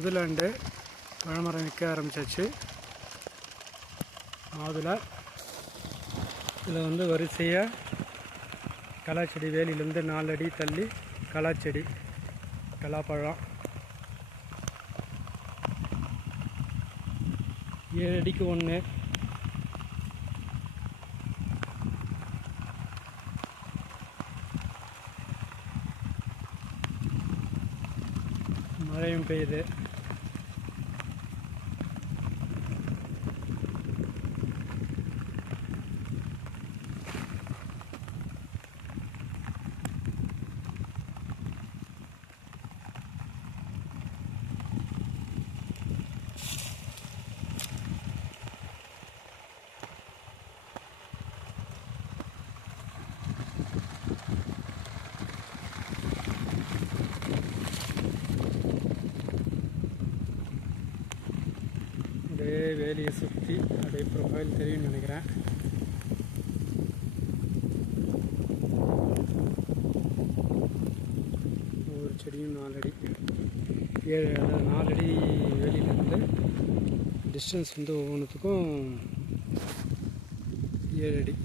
புதுலாண்டு பழமரம் விற்க ஆரம்பித்தாச்சு. மாதுளை இதில் வந்து வரிசையாக கலாச்செடி, வேலியிலேருந்து 4 அடி தள்ளி கலாச்செடி, கலாப்பழம் 7 அடிக்கு 1. மழையும் பெய்யுது. அப்படியே வேலியை சுற்றி அப்படியே ப்ரொஃபைல் தெரியும்னு நினைக்கிறேன். ஒவ்வொரு செடியும் 4 அடி, 4 அடி வேலியிலேருந்து டிஸ்டன்ஸ் வந்து ஒவ்வொன்றுத்துக்கும் 7 அடி.